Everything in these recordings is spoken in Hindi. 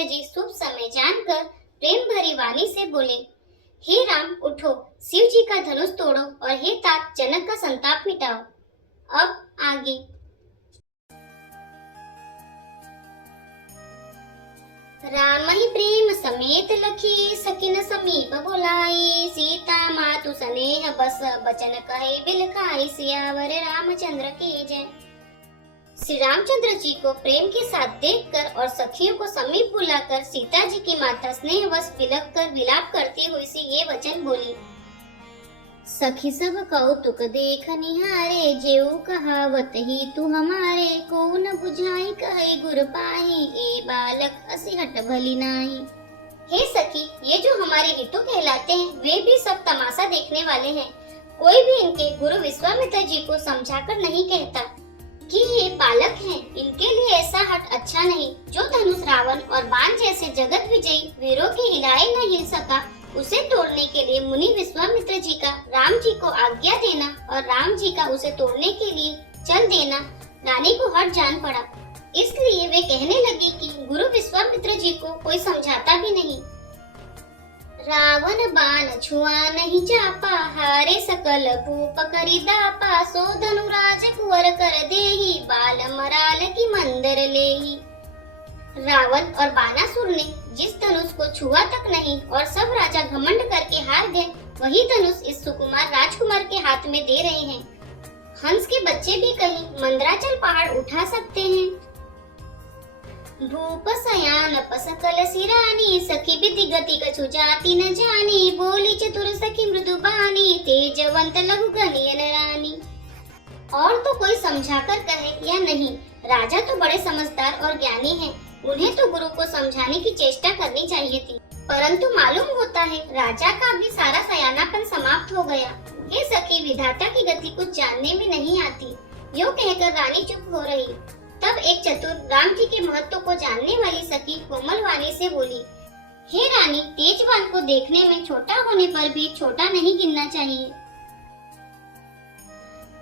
रामचंद्र जी शुभ समय जानकर प्रेम भरी वाणी से बोले, हे राम उठो, शिव जी का धनुष तोड़ो और हे तात जनक का संताप मिटाओ। अब आगे। राम ही प्रेम समेत लखी सकिन समीप बुलाई, सीता मातु स्नेह बस बचन कहे बिल खाई, सियावर रामचंद्र की जय। श्री रामचंद्र जी को प्रेम के साथ देखकर और सखियों को समीप बुलाकर सीता जी की माता स्नेहवश बिलख कर विलाप करती हुई सी ये वचन बोली, सखी सब कौतुक देख निहारे, जेऊ कहावत ही तू हमारे, को न बुझाई कहे गुर पाही, ए बालक असी हट भली नाही। हे सखी, ये जो हमारे हितु कहलाते हैं वे भी सब तमाशा देखने वाले हैं। कोई भी इनके गुरु विश्वामित्र जी को समझाकर नहीं कहता कि ये बालक हैं, इनके लिए ऐसा हट अच्छा नहीं। जो धनुष रावण और बाण जैसे जगत विजयी वीरों के हिलाए न हिल सका, उसे तोड़ने के लिए मुनि विश्वामित्र जी का राम जी को आज्ञा देना और राम जी का उसे तोड़ने के लिए चल देना रानी को हट जान पड़ा। इसलिए वे कहने लगी कि गुरु विश्वामित्र जी को कोई समझाता भी नहीं। रावण बाण छुआ नहीं चापा, हारे सकल भूप करी दापा, सो धनुराज कुंवर कर देही, बाल मराल की मंदिर लेही। रावण और बानासुर ने जिस धनुष को छुआ तक नहीं और सब राजा घमंड करके हार गए, वही धनुष इस सुकुमार राजकुमार के हाथ में दे रहे हैं। हंस के बच्चे भी कहीं मंदराचल पहाड़ उठा सकते हैं। भूप सयान पसकल सिरानी, सखी विधि गति कछु जाति न जानी, बोली चतुर सखी मृदु बानी, तेजवंत लघु गनियन रानी। और तो कोई समझाकर कहे या नहीं, राजा तो बड़े समझदार और ज्ञानी हैं। उन्हें तो गुरु को समझाने की चेष्टा करनी चाहिए थी, परंतु मालूम होता है राजा का भी सारा सयानापन समाप्त हो गया। हे सखी, विधाता की गति कुछ जानने में नहीं आती। यूँ कहकर रानी चुप हो रही। तब एक चतुर राम जी के महत्व को जानने वाली सखी कोमल वाणी से बोली, हे रानी, तेजवान को देखने में छोटा होने पर भी छोटा नहीं गिनना चाहिए।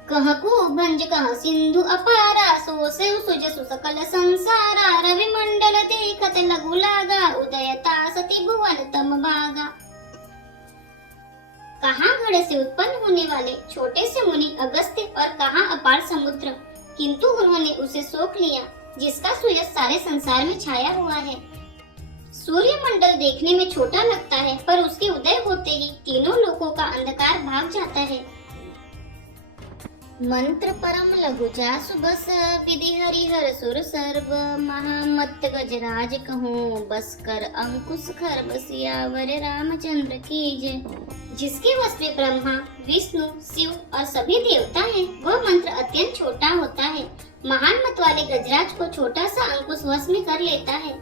कह को भंज कह सिंधु अपारा, सो से सुजसु सकल संसारा, रवि मंडल देखत लघु लागा, उदयता सती भुवन तम भागा। कहाँ घड़े से उत्पन्न होने वाले छोटे से मुनि अगस्त्य और कहाँ अपार समुद्र, किंतु उन्होंने उसे सोख लिया जिसका सूरज सारे संसार में छाया हुआ है। सूर्य मंडल देखने में छोटा लगता है, पर उसके उदय होते ही तीनों लोकों का अंधकार भाग जाता है। मंत्र परम लघु जासु बस, विधि हरिहर सुर सर्व, महामत गजराज कहूँ, बस कर अंकुश खर्ब, सियावर रामचंद्र की जय। जिसके वश में ब्रह्मा, विष्णु, शिव और सभी देवता हैं, वह मंत्र अत्यंत छोटा होता है। महान मत वाले गजराज को छोटा सा अंकुश वश में कर लेता है।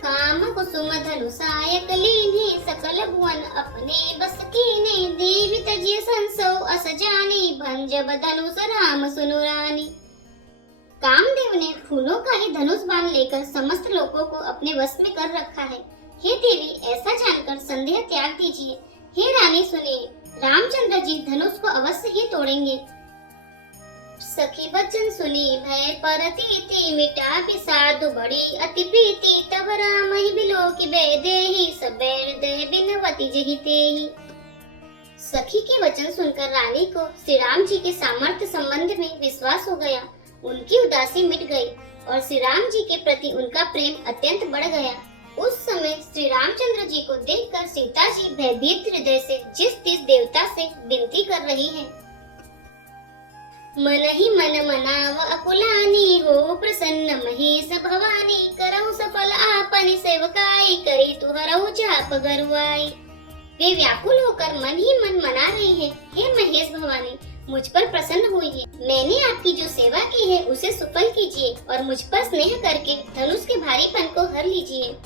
काम कुसुम धनुषायक लीन्ही, सकल भुवन अपने बस कीने, देवी तजिय संसो अस जानी, भंजब धनुष राम सुनु रानी। कामदेव ने फूलों का ही धनुष बाण लेकर समस्त लोगों को अपने वश में कर रखा है। हे देवी, ऐसा जानकर संदेह त्याग दीजिए। हे रानी सुनिए, रामचंद्र जी धनुष को अवश्य ही तोड़ेंगे। सखी वचन सुनी भय परतीति, मिटा विषादु बड़ी अति प्रीति, तब राम ही बिलो की बेदेही, सब हृदय बिनवती जहि तेहि। सखी के वचन सुनकर रानी को श्री राम जी के सामर्थ्य संबंध में विश्वास हो गया। उनकी उदासी मिट गई और श्री राम जी के प्रति उनका प्रेम अत्यंत बढ़ गया। उस समय श्री रामचंद्र जी को देखकर सीता जी भयभीत हृदय से जिस तिस देवता से विनती कर रही हैं, मन ही मन मनाव अकुलानी, हो प्रसन्न महेश भवानी, करहु सफल आपनी सेवकाई, करी तुहरहु चाप गरुआई। वे व्याकुल होकर मन ही मन मना रही है, हे महेश भवानी, मुझ पर प्रसन्न हुई है। मैंने आपकी जो सेवा की है उसे सफल कीजिए और मुझ पर स्नेह करके धनुष के भारीपन को हर लीजिए।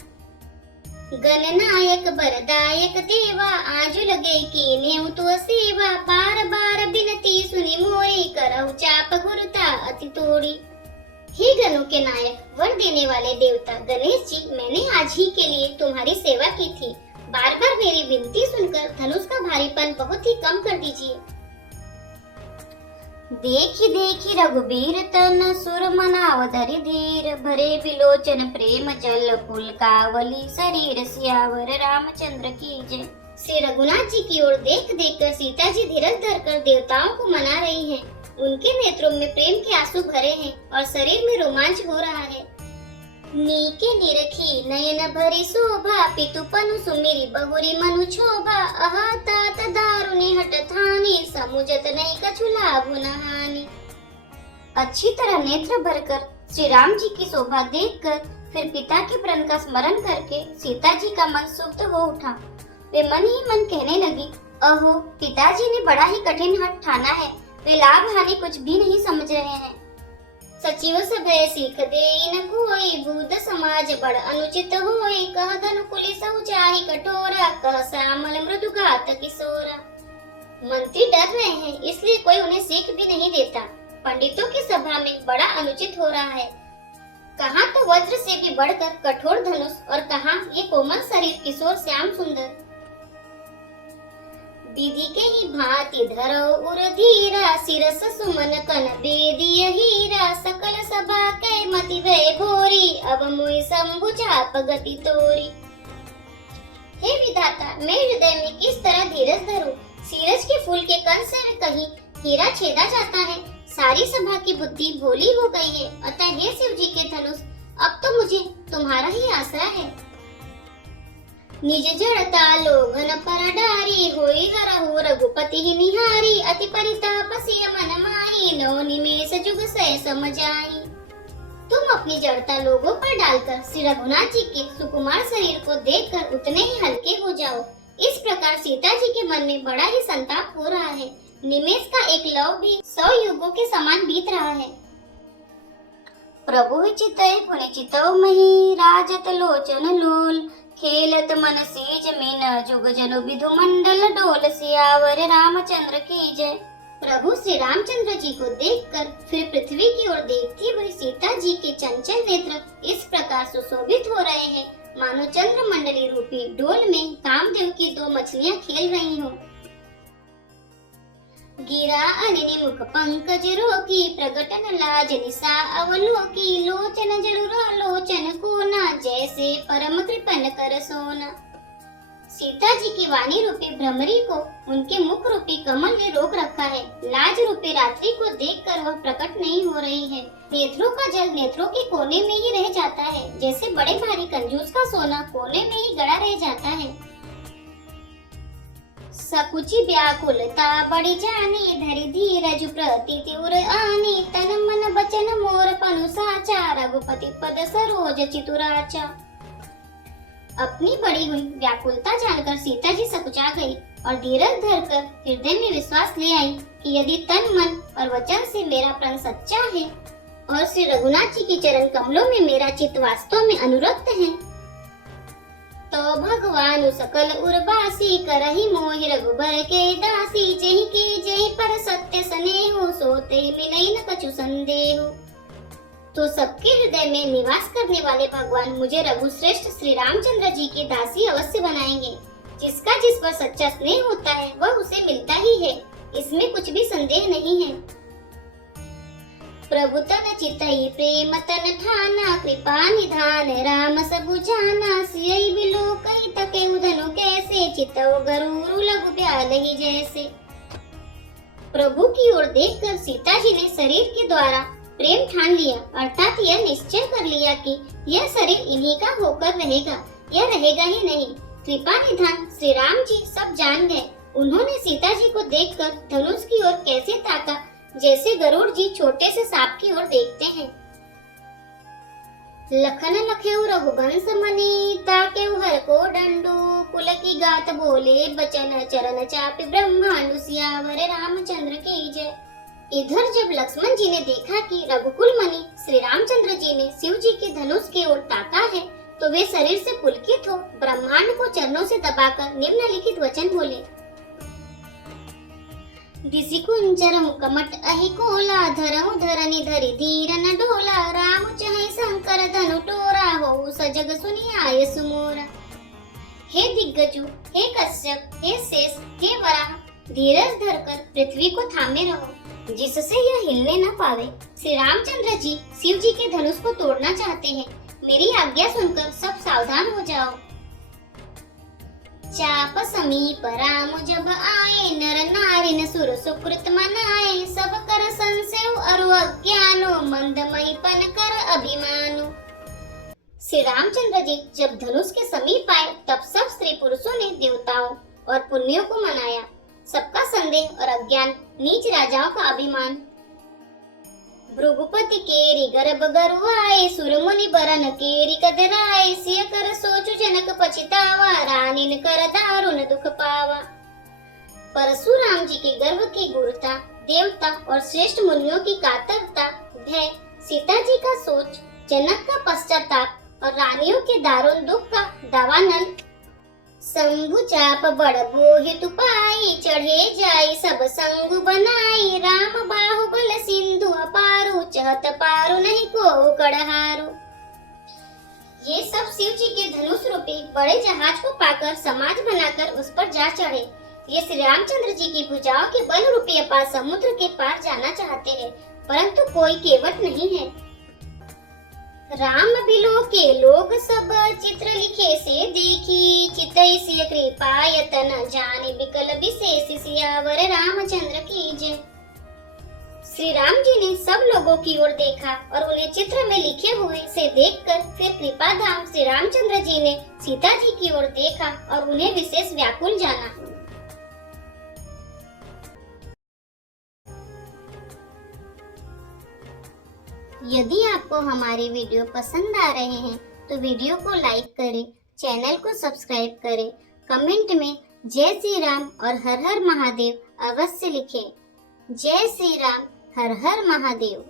गणनायक बरदायक देवा, आज लगे कीन्हेउ तुअ सेवा, बार बार बिनती सुनी मोरी, करहु चाप गुरुता अति तोड़ी। हे गणों के नायक, वर देने वाले देवता गणेश जी, मैंने आज ही के लिए तुम्हारी सेवा की थी। बार बार मेरी विनती सुनकर धनुष का भारीपन बहुत ही कम कर दीजिए। देखी देखी रघुबीर तन सुर मनाव धरि धीर भरे बिलोचन प्रेम जल पुलकावली शरीर सियावर रामचंद्र की जय। श्री रघुनाथ जी की ओर देख देख कर सीता जी धीरज धरकर देवताओं को मना रही हैं। उनके नेत्रों में प्रेम के आंसू भरे हैं और शरीर में रोमांच हो रहा है। नीके निरखी नयन भरी शोभा पितु पनु सुमिरी बहुरी मनु क्षोभा अहा तात दारुणी हट थानी समुझत नहीं कछु लाभ नहानी। अच्छी तरह नेत्र भरकर श्री राम जी की शोभा देखकर फिर पिता के प्रण का स्मरण करके सीता जी का मन सुप्त हो उठा। वे मन ही मन कहने लगी, अहो पिताजी ने बड़ा ही कठिन हठ ठाना है, वे लाभ हानि कुछ भी नहीं समझ रहे हैं। सचिव सभय सीख दे न कोई बूढ़ समाज बड़ अनुचित होई कह धनु पुलिस जाहि कठोरा कह श्यामल मृदु घात किशोरा। मंत्री डर रहे हैं इसलिए कोई उन्हें सीख भी नहीं देता। पंडितों की सभा में बड़ा अनुचित हो रहा है। कहाँ तो वज्र से भी बढ़कर कठोर धनुष और कहाँ ये कोमल शरीर किशोर श्याम सुंदर। विधि के ही भांति धरो उर धीरा सिरस सुमन कन बेदिय हीरा सकल सभा कै मति भय भोरी अब मुई शंभु चाप गति तोरी। हे विधाता मैं हृदय में किस तरह धीरज धरूं? सीरज के फूल के कण से कहीं हीरा छेदा जाता है। सारी सभा की बुद्धि भोली हो गई है। अतः हे शिव जी के धनुष अब तो मुझे तुम्हारा ही आसरा है। निज जड़ता लोभन पर डारी होई हरहु रघुपति ही निहारी अति परिताप सिय मन माही नौ निमेष जुग सह समझाई। तुम अपनी जड़ता लोगों पर डालकर श्री रघुनाथ जी के सुकुमार शरीर को देखकर उतने ही हल्के हो जाओ। इस प्रकार सीता जी के मन में बड़ा ही संताप हो रहा है। निमेष का एक लव भी 100 युगों के समान बीत रहा है। प्रभु चितय पुनि चितव मही राजत लोचन लोल खेलत मन सीज मीन जुग जनु विधु मंडल डोल सियावर रामचंद्र की जय। प्रभु श्री रामचंद्र जी को देखकर फिर पृथ्वी की ओर देखती हुई सीता जी के चंचल नेत्र इस प्रकार सुशोभित हो रहे हैं मानो चंद्र मंडली रूपी डोल में कामदेव की 2 मछलियां खेल रही हों। गिरा अनिनि मुख पंकज रोकी प्रगटन लाज निशा अवलोकी लोचन जड़ुरा लोचन कोना जैसे परम कृपन कर सोना। सीता जी की वाणी रूपी भ्रमरी को उनके मुख रूपी कमल ने रोक रखा है। लाज रूपी रात्रि को देखकर वह प्रकट नहीं हो रही है। नेत्रों का जल नेत्रों के कोने में ही रह जाता है, जैसे बड़े भारी कंजूस का सोना कोने में ही गड़ा रह जाता है। सकुचि व्याकुलता बड़ी जानी धरि धीरज प्रति तीव्र आनी तन मन बचन मोर पनु साचा रघुपति पद सरोज चितुराचा। अपनी बड़ी हुई व्याकुलता जानकर सीता जी सकुचा गई और धीरज धरकर हृदय में विश्वास ले आई कि यदि तन मन और वचन से मेरा प्रण सच्चा है और श्री रघुनाथ जी के चरण कमलों में मेरा चित्त वास्तव में अनुरक्त है तो भगवान सकल उर्वासी करहि मोहि रघुबर के दासी जेहि के जेहि पर सत्य स्नेहु सोते मिलई न कछु संदेहु। तो सबके हृदय में निवास करने वाले भगवान मुझे रघुश्रेष्ठ श्री रामचंद्र जी की दासी अवश्य बनाएंगे। जिसका जिस पर सच्चा स्नेह होता है वह उसे मिलता ही है, इसमें कुछ भी संदेह नहीं है। प्रभु तन चितई प्रेम तन ठाना कृपा निधान राम सबु जाना सियई बिलो कई तके उधनु कैसे चितव गरुरु लघु ब्याल ही जैसे। प्रभु की ओर देखकर सीता जी ने शरीर के द्वारा प्रेम ठान लिया, अर्थात यह निश्चय कर लिया कि यह शरीर इन्हीं का होकर रहेगा, यह रहेगा ही नहीं। कृपा निधान श्री राम जी सब जान गए। उन्होंने सीता जी को देखकर धनुष की ओर कैसे ताका जैसे गरुड़ जी छोटे से सांप की ओर देखते हैं। लखन लखेउ रघुवंश मणि ताकेउ हर को डंडू पुलकी गात बोले बचन चरण चापि ब्रह्मांडु सियावर रामचंद्र की जय। इधर जब लक्ष्मण जी ने देखा कि रघुकुल मणि श्री रामचंद्र जी ने शिव जी के धनुष की ओर ताका है तो वे शरीर से पुलकित हो ब्रह्मांड को चरणों से दबाकर निम्नलिखित वचन बोले। दिसि कुंजरहु कमट अहि कोला धरहु धरनि धरि धीर न डोला राम चहै शंकर धनु टोरा हो सजग सुनि आय सुमोरा। हे दिग्गजु, हे कश्यप, हे शेष, हे वराह, धीरज धरकर पृथ्वी को थामे रहो। जिससे यह हिलने न पावे। श्री रामचंद्र जी शिव जी के धनुष को तोड़ना चाहते हैं। मेरी आज्ञा सुनकर सब सावधान हो जाओ। चाप समीप राम जब आए, नर नारिन सुर सुकृत मनाए। सब कर संशय अरु अज्ञानो, मंदमहीपन कर अभिमानो। श्री रामचंद्र जी जब धनुष के समीप आए, तब सब स्त्री पुरुषों ने देवताओं और पुण्यों को मनाया। सबका संदेह और अज्ञान, नीच राजाओं का अभिमान। भृगुपति केरी गर्भ गरुआए, सुरमुनि बरन केरी कदराए। सिय कर सोचु जनक पछितावा, रानीन कर दारुण दुख पावा। परशुराम जी के गर्भ की गुरुता, देवता और श्रेष्ठ मुनियों की कातरता, भय, सीता जी का सोच, जनक का पश्चाताप और रानियों के दारुण दुख का दावानल। शंभु चाप बड़ बोहित पाई, चढ़े जाई सब संग बनाई। राम बाहुबल सिंधु अपारु, चहत पारु नहीं को कड़हारु। ये सब शिव जी के धनुष रूपी बड़े जहाज को पाकर समाज बनाकर उस पर जा चढ़े। ये श्री रामचंद्र जी की भुजाओं के बल रूपी अपार समुद्र के पार जाना चाहते हैं, परंतु कोई केवट नहीं है। राम बिलो के लोग सब, चित्र लिखे से देखी। चितई सिय कृपा यतन, जानि बिकल विशेष। सियावर रामचंद्र की जय। श्री राम जी ने सब लोगों की ओर देखा और उन्हें चित्र में लिखे हुए से देखकर फिर कृपा धाम श्री रामचंद्र जी ने सीता जी की ओर देखा और उन्हें विशेष व्याकुल जाना। यदि आपको हमारे वीडियो पसंद आ रहे हैं तो वीडियो को लाइक करें, चैनल को सब्सक्राइब करें, कमेंट में जय श्री राम और हर हर महादेव अवश्य लिखें। जय श्री राम, हर हर महादेव।